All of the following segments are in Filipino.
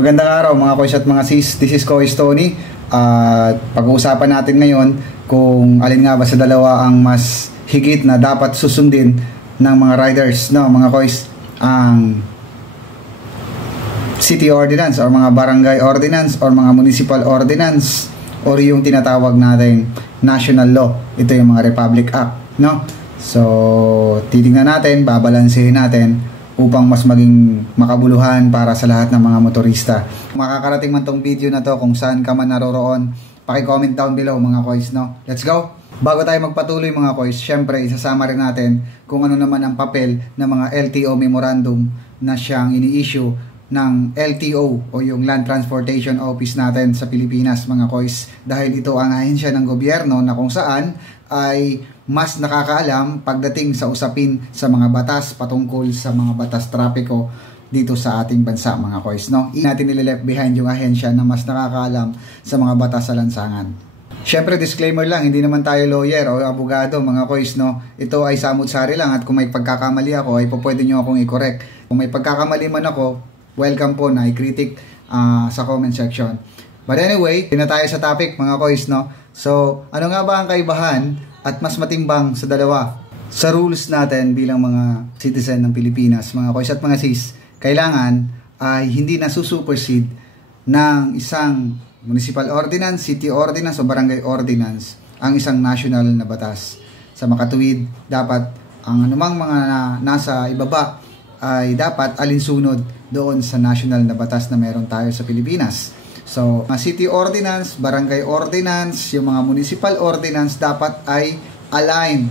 Magandang araw mga koys at mga sis. This is Kois Tony. At pag-uusapan natin ngayon kung alin nga ba sa dalawa ang mas higit na dapat susundin ng mga riders, no, mga koys, ang city ordinance or mga barangay ordinance or mga municipal ordinance or yung tinatawag natin national law. Ito yung mga Republic Act, no? So, titingnan natin, babalansehin natin upang mas maging makabuluhan para sa lahat ng mga motorista. Makakarating man tong video na to kung saan ka man naroroon, paki-comment down below mga koys, no? Let's go! Bago tayo magpatuloy mga koys, syempre isasama rin natin kung ano naman ang papel ng mga LTO memorandum na siyang ini-issue ng LTO o yung Land Transportation Office natin sa Pilipinas mga koys, dahil ito ang ahensya ng gobyerno na kung saan ay mas nakakaalam pagdating sa usapin sa mga batas patungkol sa mga batas trapiko dito sa ating bansa mga koys, no? Natin nilileft behind yung ahensya na mas nakakaalam sa mga batas sa lansangan. Syempre disclaimer lang, hindi naman tayo lawyer o abogado mga koys, no? Ito ay samut-sari lang at kung may pagkakamali ako ay pwede nyo akong i-correct. Kung may pagkakamali man ako, welcome po na i-critic sa comment section. But anyway, na tayo sa topic mga koys, no? So, ano nga ba ang kaibahan at mas matimbang sa dalawa sa rules natin bilang mga citizen ng Pilipinas, mga koys at mga sis? Kailangan ay hindi nasusupersede ng isang municipal ordinance, city ordinance o barangay ordinance ang isang national na batas. Sa makatuwid, dapat ang anumang mga nasa ibaba ay dapat alinsunod doon sa national na batas na meron tayo sa Pilipinas. So, mga city ordinance, barangay ordinance, yung mga municipal ordinance dapat ay align,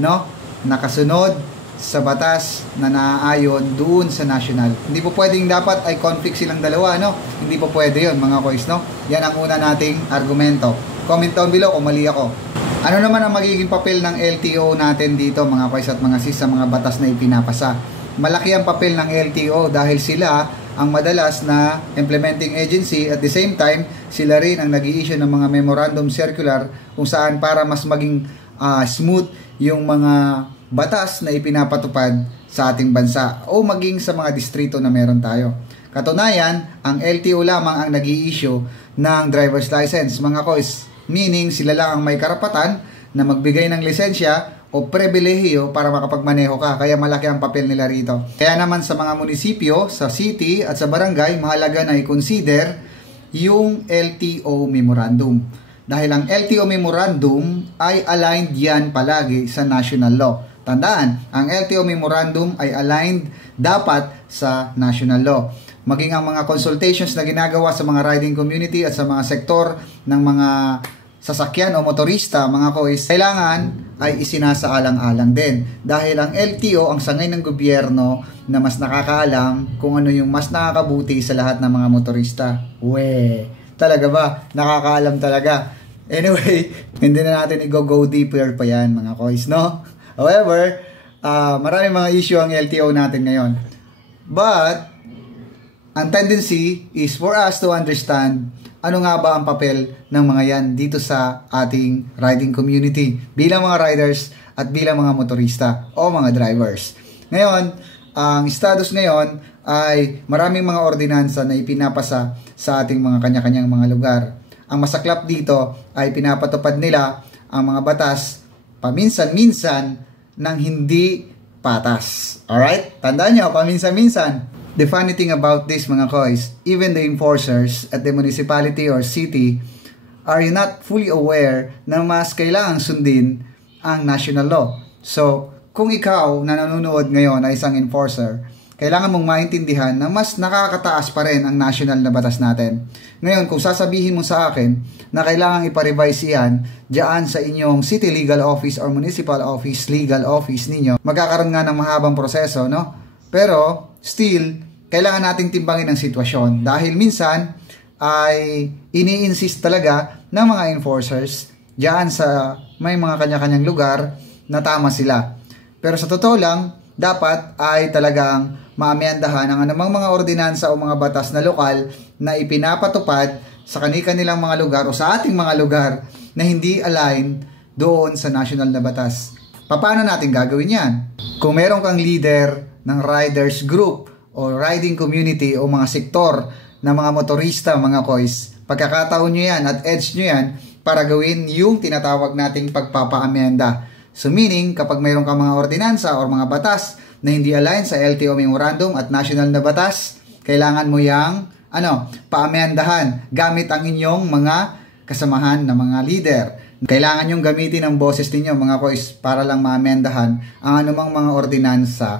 no? Nakasunod sa batas na naaayon doon sa national. Hindi po pwedeng dapat ay conflict silang dalawa, no? Hindi po pwede yun, mga koys, no? Yan ang una nating argumento. Comment down below kung mali ako. Ano naman ang magiging papel ng LTO natin dito, mga koys at mga sis, sa mga batas na ipinapasa? Malaki ang papel ng LTO dahil sila ang madalas na implementing agency, at the same time sila rin ang nag-i-issue ng mga memorandum circular kung saan para mas maging smooth yung mga batas na ipinapatupad sa ating bansa o maging sa mga distrito na meron tayo. Katunayan, ang LTO lamang ang nag-i-issue ng driver's license mga koys, meaning sila lang ang may karapatan na magbigay ng lisensya o pribilehiyo para makapagmaneho ka, kaya malaki ang papel nila rito. Kaya naman sa mga munisipyo, sa city at sa barangay, mahalaga na i-consider yung LTO memorandum. Dahil ang LTO memorandum ay aligned yan palagi sa national law. Tandaan, ang LTO memorandum ay aligned dapat sa national law. Maging ang mga consultations na ginagawa sa mga riding community at sa mga sektor ng mga sasakyan o motorista, mga koys, kailangan ay isinasaalang-alang din. Dahil ang LTO ang sangay ng gobyerno na mas nakakaalam kung ano yung mas nakakabuti sa lahat ng mga motorista. Talaga ba? Nakakaalam talaga. Anyway, hindi na natin i-go deeper pa yan, mga koys, no? However, maraming mga issue ang LTO natin ngayon. But, ang tendency is for us to understand ano nga ba ang papel ng mga yan dito sa ating riding community bilang mga riders at bilang mga motorista o mga drivers. Ngayon, ang status ngayon ay maraming mga ordinansa na ipinapasa sa ating mga kanya-kanyang mga lugar. Ang masaklap dito ay pinapatupad nila ang mga batas paminsan-minsan ng hindi patas. Alright? Tandaan nyo, paminsan-minsan. The funny thing about this mga koys, even the enforcers at the municipality or city are not fully aware na mas kailangang sundin ang national law. So, kung ikaw na nanonood ngayon ay isang enforcer, kailangan mong maintindihan na mas nakakataas pa rin ang national na batas natin. Ngayon, kung sasabihin mo sa akin na kailangan ipa-revise yan dyan sa inyong city legal office or municipal office legal office ninyo, magkakaroon nga ng mahabang proseso, no? Pero, still, kailangan nating timbangin ang sitwasyon dahil minsan ay ini-insist talaga ng mga enforcers diyan sa may mga kanya-kanyang lugar na tama sila. Pero sa totoo lang, dapat ay talagang maamyandahan ang anumang mga ordinansa o mga batas na lokal na ipinapatupad sa kanilang mga lugar o sa ating mga lugar na hindi align doon sa national na batas. Paano natin gagawin yan? Kung meron kang leader ng riders group o riding community o mga sektor ng mga motorista, mga kois. Pagkakataon nyo yan at edge nyo yan para gawin yung tinatawag nating pagpapaamenda. So meaning, kapag mayroon ka mga ordinansa o mga batas na hindi align sa LTO Memorandum at national na batas, kailangan mo yang paamendahan gamit ang inyong mga kasamahan na mga leader. Kailangan yung gamitin ang boses ninyo, mga kois, para lang maamendahan ang anumang mga ordinansa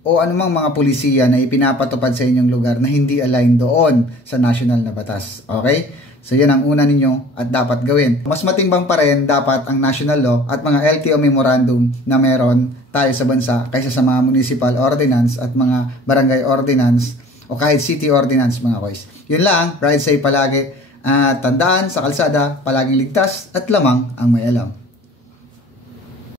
o anumang mga pulisiya na ipinapatupad sa inyong lugar na hindi align doon sa national na batas. Okay? So yan ang una ninyo at dapat gawin. Mas matimbang pa rin dapat ang national law at mga LTO memorandum na meron tayo sa bansa kaysa sa mga municipal ordinance at mga barangay ordinance o kahit city ordinance, mga kois. Yun lang, ride safe palagi. At tandaan, sa kalsada, palaging ligtas at lamang ang may alam.